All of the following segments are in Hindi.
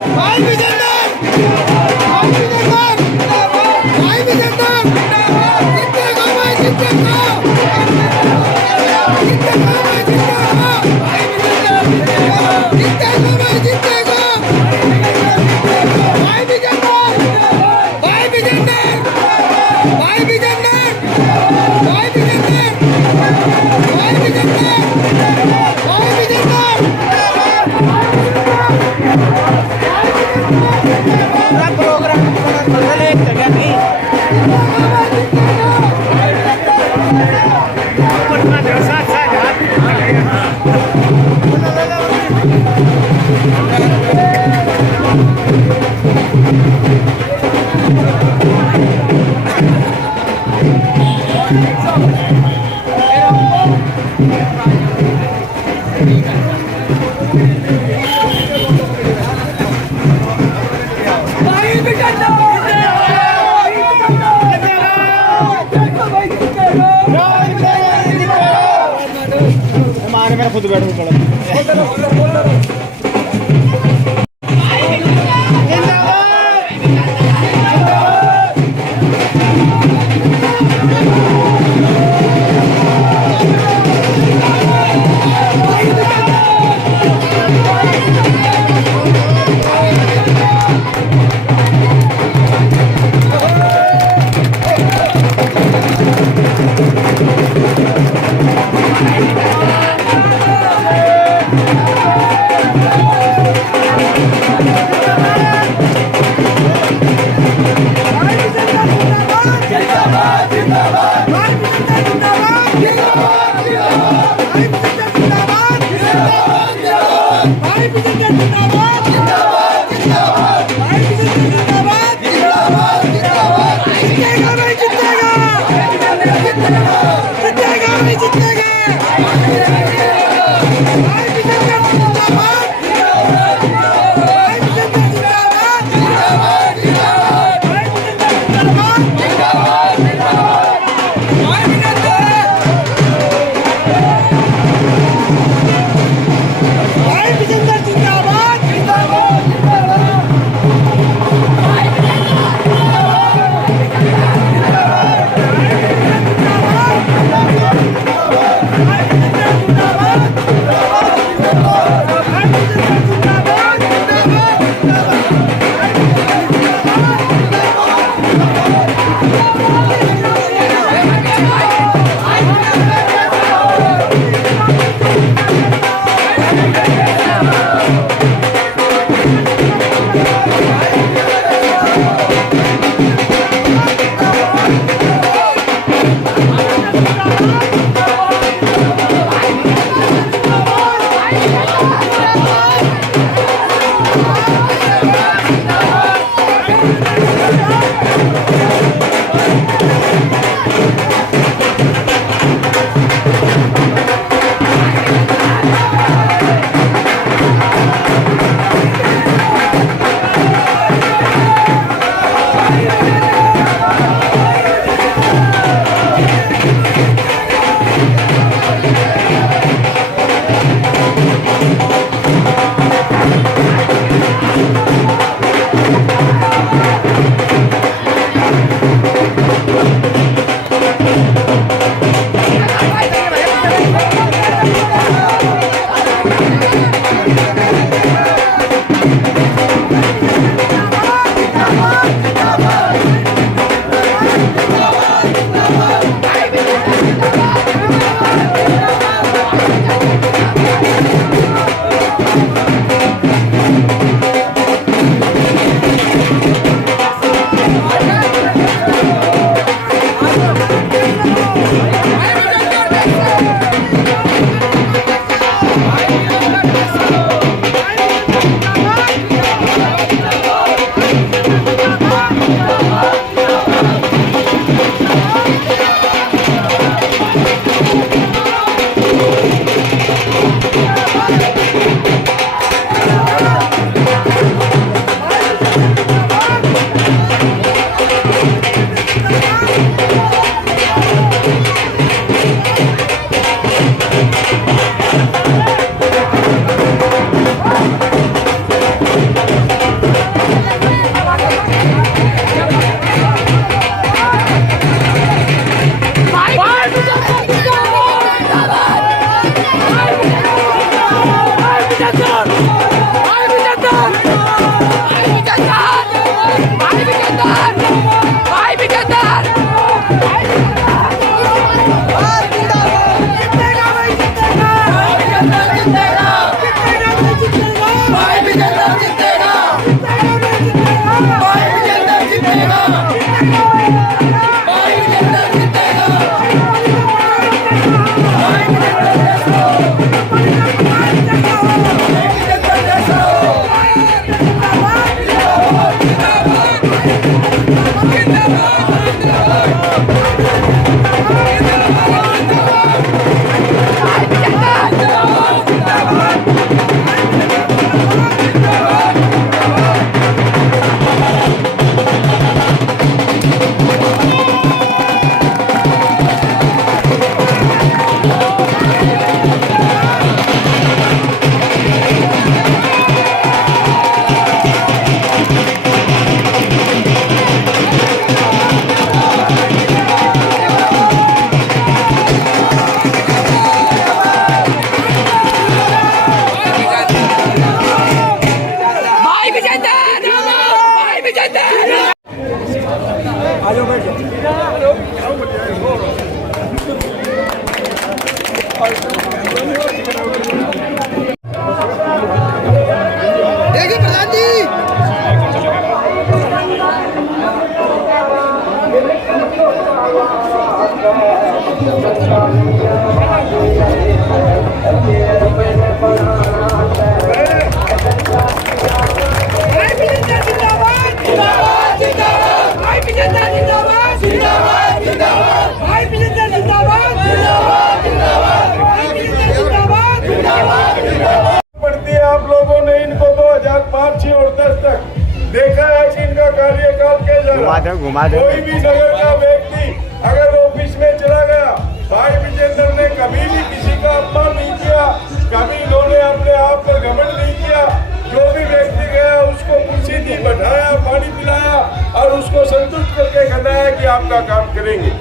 भाई विजेंदर भाई विजेंदर भाई विजेंदर जीतेगा भाई जीतेगा जीतेगा भाई जीतेगा भाई विजेंदर जीतेगा भाई जीतेगा भाई विजेंदर भाई विजेंदर भाई विजेंदर भाई विजेंदर भाई विजेंदर भाई विजेंदर पूरा प्रोग्राम बदल एक जगह नहीं साथ साथ मैं खुद बैठूं पड़ा देखिए प्रधान जी, पड़ती है। आप लोगों ने इनको 2005, 6 और 10 तक देखा है कि इनका कार्यकाल कैसा रहा। कोई भी नगर का व्यक्ति अगर ऑफिस में चला गया, भाई विजेंद्र ने कभी भी किसी का अपमान नहीं किया, कभी इन्होंने अपने आप पर घमंड नहीं किया। जो भी व्यक्ति गया उसको कुर्सी दी, बैठाया, पानी पिलाया और उसको संतुष्ट करके खिलाया कि आपका काम करेंगे।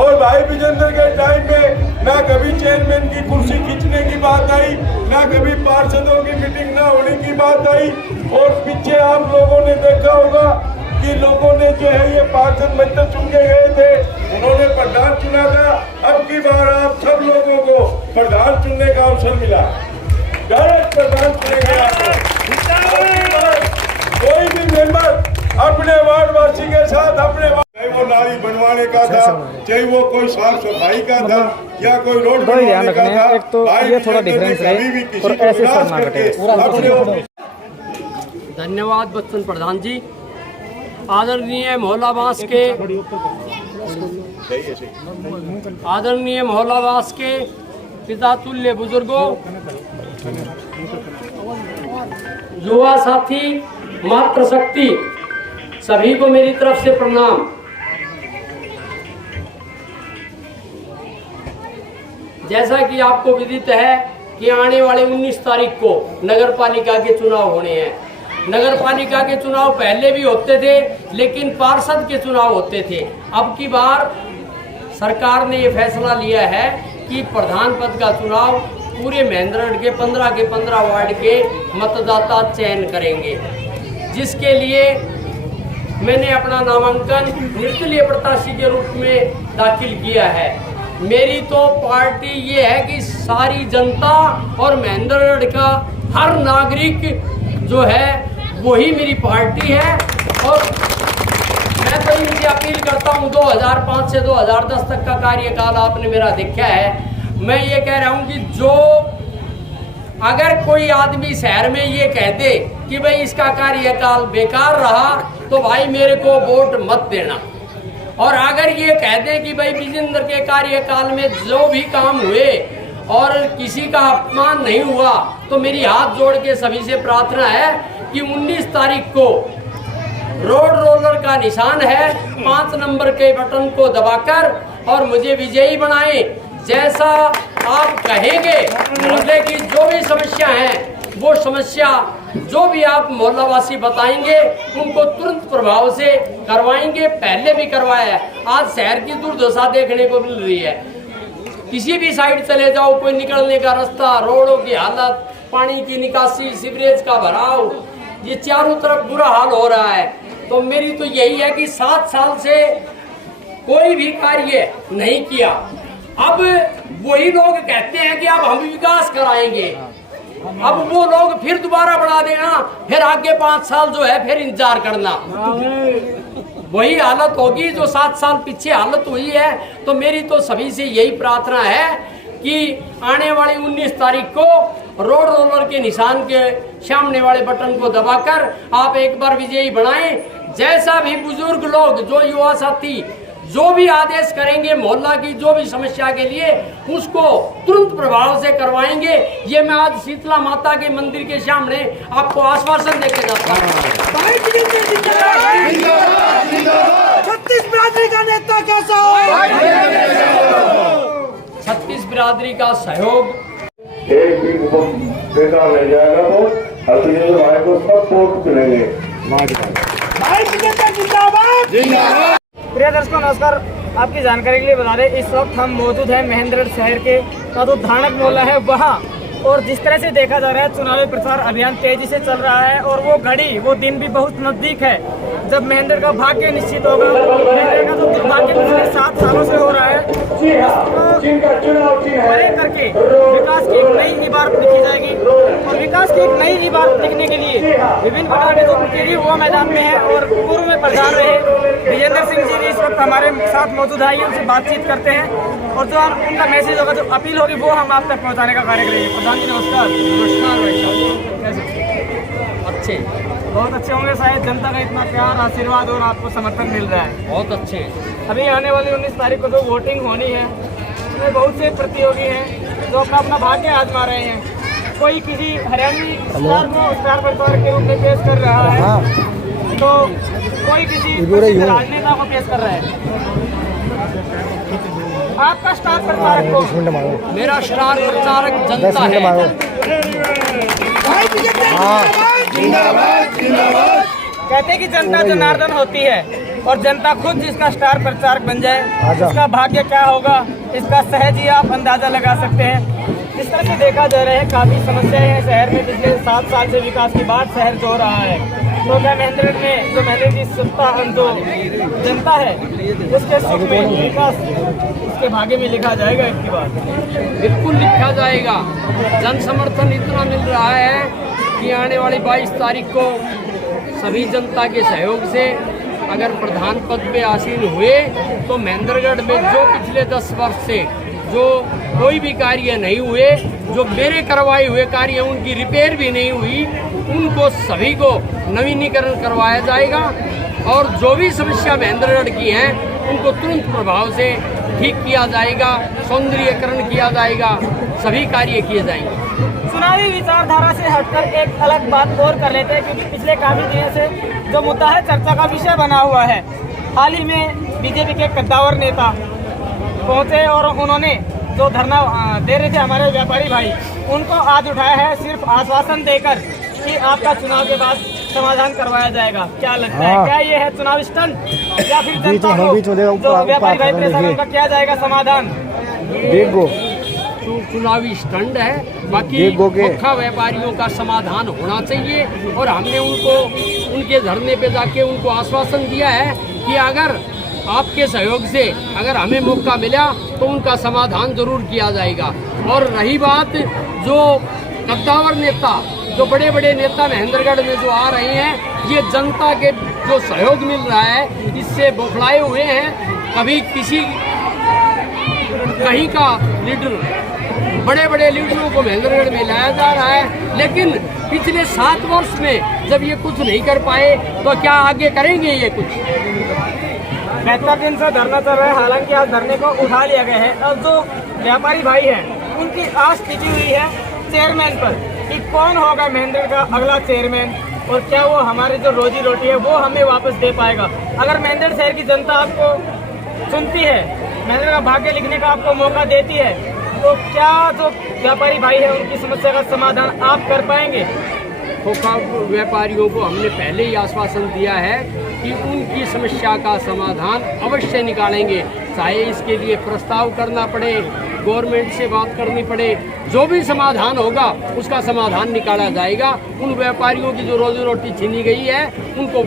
और भाई विजेंद्र के टाइम में ना कभी चेयरमैन की कुर्सी खींचने की बात आई, ना कभी पार्षदों की मीटिंग ना होने की बात आई। और पीछे आप लोगों ने देखा होगा कि लोगों ने जो है ये पार्षद मंत्री चुन के गए थे, उन्होंने प्रधान चुना था। अब की बार आप सब लोगों को प्रधान चुनने का अवसर मिला, डायरेक्ट प्रधान चुनेंगे आपको। कोई भी मेंबर अपने वार्डवासी के साथ अपने, चाहे वो नाली बनवाने का था, चाहे वो कोई साफ सफाई का था या कोई रोड बनवाने का था, एक तो ये थोड़ा डिफरेंस है और ऐसे सर ना कटे। धन्यवाद बच्चन प्रधान जी। आदरणीय मोहल्लावास के पिता तुल्य बुजुर्गों, युवा साथी, मातृशक्ति, सभी को मेरी तरफ से प्रणाम। जैसा कि आपको विदित है कि आने वाले 19 तारीख को नगर पालिका के चुनाव होने हैं। नगर पालिका के चुनाव पहले भी होते थे, लेकिन पार्षद के चुनाव होते थे। अब की बार सरकार ने ये फैसला लिया है कि प्रधान पद का चुनाव पूरे महेंद्रगढ़ के 15 वार्ड के मतदाता चयन करेंगे, जिसके लिए मैंने अपना नामांकन निर्दलीय प्रत्याशी के रूप में दाखिल किया है। मेरी तो पार्टी ये है कि सारी जनता और महेंद्रगढ़ का हर नागरिक जो है वही मेरी पार्टी है। और मैं तो इनसे अपील करता हूँ, 2005 से 2010 तक का कार्यकाल आपने मेरा देखा है। मैं ये कह रहा हूँ कि जो अगर कोई आदमी शहर में ये कह दे कि भाई इसका कार्यकाल बेकार रहा, तो भाई मेरे को वोट मत देना। और अगर ये कह दे कि भाई विजेंद्र के कार्यकाल में जो भी काम हुए और किसी का अपमान नहीं हुआ, तो मेरी हाथ जोड़ के सभी से प्रार्थना है कि 19 तारीख को रोड रोलर का निशान है, 5 नंबर के बटन को दबाकर और मुझे विजयी बनाएं। जैसा आप कहेंगे, मोहल्ले की जो भी समस्या है, वो समस्या जो भी आप मोहल्लावासी बताएंगे, उनको तुरंत प्रभाव से करवाएंगे। पहले भी करवाया है। आज शहर की दुर्दशा देखने को मिल रही है। किसी भी साइड चले जाओ, कोई निकलने का रास्ता, रोडों की हालत, पानी की निकासी, सीवरेज का भराव, ये चारों तरफ बुरा हाल हो रहा है। तो मेरी तो यही है कि 7 साल से कोई भी कार्य नहीं किया। अब वही लोग कहते हैं कि अब हम विकास कराएंगे, अब वो लोग फिर दोबारा बढ़ा देना, फिर आगे 5 साल जो है फिर इंतजार करना। वही हालत होगी जो 7 साल पीछे हालत हुई है। तो मेरी तो सभी से यही प्रार्थना है कि आने वाली 19 तारीख को रोड रोलर के निशान के सामने वाले बटन को दबाकर आप एक बार विजयी बनाएं। जैसा भी बुजुर्ग लोग, जो युवा साथी जो भी आदेश करेंगे मोहल्ला की जो भी समस्या के लिए, उसको तुरंत प्रभाव से करवाएंगे। ये मैं आज शीतला माता के मंदिर के सामने आपको आश्वासन देके जाता हूँ। 36 बिरादरी का नेता कैसा हो? 36 बिरादरी का सहयोग एक भी बेकार नहीं जाएगा। तो विजेंद्र भाई को सब वोट मिलेंगे। भाई विजेंद्र जिंदाबाद। प्रिय दर्शकों नमस्कार, आपकी जानकारी के लिए बता दें, इस वक्त हम मौजूद हैं महेंद्रगढ़ शहर के का जो धानक मोहल्ला है वहाँ और जिस तरह से देखा जा रहा है चुनावी प्रचार अभियान तेजी से चल रहा है और वो घड़ी वो दिन भी बहुत नजदीक है जब महेंद्र का भाग्य निश्चित होगा। महेंद्र का जो दुर्भाग्य पिछले 7 सालों से हो रहा है बड़े करके विकास की एक नई इबारत लिखी जाएगी और विकास की एक नई इबारत लिखने के लिए विभिन्न प्रकार के जो मुकेरी हुआ मैदान में है और पूर्व में प्रधान रहे विजेंद्र सिंह जी भी इस वक्त हमारे साथ मौजूद है, उनसे बातचीत करते हैं और जो उनका मैसेज होगा, जो अपील होगी वो हम आप तक पहुंचाने का कार्य करेंगे। प्रधान जी नमस्कार। नमस्कार भाई साहब, कैसे? अच्छे, बहुत अच्छे होंगे शायद। जनता का इतना प्यार आशीर्वाद और आपको समर्थन मिल रहा है, बहुत अच्छे हैं। अभी आने वाली 19 तारीख को जो वोटिंग होनी है उसमें बहुत से प्रतियोगी हैं जो अपना अपना भाग्य आजमा रहे हैं। कोई किसी हरियाणवी स्टार को स्टार प्रचारक के रूप में पेश कर रहा है तो कोई किसी राजनेता को पेश कर रहा है। आपका स्टार प्रचारक को? मेरा स्टार प्रचारक जनता है। कहते हैं कि जनता जनार्दन होती है और जनता खुद जिसका स्टार प्रचारक बन जाए उसका भाग्य क्या होगा इसका सहज ही आप अंदाजा लगा सकते हैं। इस तरह से देखा जा रहा है काफी समस्याएं हैं शहर में। पिछले 7 साल से विकास की बात शहर जो रहा है तो क्या महेंद्र में जो महेंद्र की सत्ता जो जनता है उसके सुख में विकास उसके भाग्य में लिखा जाएगा इसके बाद? बिल्कुल लिखा जाएगा। जन समर्थन इतना मिल रहा है कि आने वाली 22 तारीख को सभी जनता के सहयोग से अगर प्रधान पद पे आसीन हुए तो महेंद्रगढ़ में जो पिछले 10 वर्ष से जो कोई भी कार्य नहीं हुए, जो मेरे करवाए हुए कार्य उनकी रिपेयर भी नहीं हुई, उनको सभी को नवीनीकरण करवाया जाएगा और जो भी समस्या महेंद्रगढ़ की हैं उनको तुरंत प्रभाव से ठीक किया जाएगा, सौंदर्यीकरण किया जाएगा, सभी कार्य किए जाएंगे। चुनावी विचारधारा से हटकर एक अलग बात और कर लेते हैं क्योंकि पिछले काफी दिनों से जो मुद्दा है चर्चा का विषय बना हुआ है। हाल ही में बीजेपी के कद्दावर नेता पहुंचे और उन्होंने जो धरना दे रहे थे हमारे व्यापारी भाई उनको आज उठाया है सिर्फ आश्वासन देकर कि आपका चुनाव के बाद समाधान करवाया जाएगा। क्या लगता है, क्या ये है चुनाव स्टंट या फिर जनता को जो व्यापारी भाई परेशान उनका क्या जाएगा समाधान? चुनावी स्टंट है, बाकी मुख्य व्यापारियों का समाधान होना चाहिए और हमने उनको उनके धरने पे जाके उनको आश्वासन दिया है कि अगर आपके सहयोग से अगर हमें मौका मिला तो उनका समाधान जरूर किया जाएगा। और रही बात जो कद्दावर नेता, जो बड़े बड़े नेता महेंद्रगढ़ में जो आ रहे हैं, ये जनता के जो सहयोग मिल रहा है इससे बौखलाए हुए हैं। कभी किसी कहीं का लीडर, बड़े बड़े लीडरों को महेंद्रगढ़ में लाया जा रहा है, लेकिन पिछले 7 वर्ष में जब ये कुछ नहीं कर पाए तो क्या आगे करेंगे ये कुछ? 72 दिन से धरना चल रहा है, हालांकि आज धरने को उठा लिया गया है। और जो व्यापारी भाई हैं उनकी आस टिकी हुई है चेयरमैन पर कि कौन होगा महेंद्र का अगला चेयरमैन और क्या वो हमारी जो रोजी रोटी है वो हमें वापस दे पाएगा। अगर महेंद्र शहर की जनता आपको सुनती है, महेंद्र का भाग्य लिखने का आपको मौका देती है तो क्या जो व्यापारी भाई है उनकी समस्या का समाधान आप कर पाएंगे? व्यापारियों को हमने पहले ही आश्वासन दिया है कि उनकी समस्या का समाधान अवश्य निकालेंगे, चाहे इसके लिए प्रस्ताव करना पड़े, गवर्नमेंट से बात करनी पड़े, जो भी समाधान होगा उसका समाधान निकाला जाएगा। उन व्यापारियों की जो रोजी रोटी छीनी गई है उनको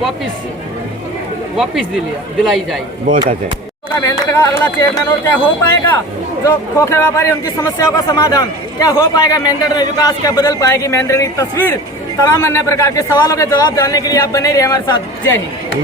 वापस दिलाई जाएगी। बहुत अच्छे। महेंद्र का अगला चेयरमैन और क्या हो पाएगा जो खोखले व्यापारी उनकी समस्याओं का समाधान क्या हो पाएगा महेंद्र में? विकास क्या बदल पाएगी महेंद्र की तस्वीर? तमाम अन्य प्रकार के सवालों के जवाब जानने के लिए आप बने रहिए हमारे साथ। जय हिंद।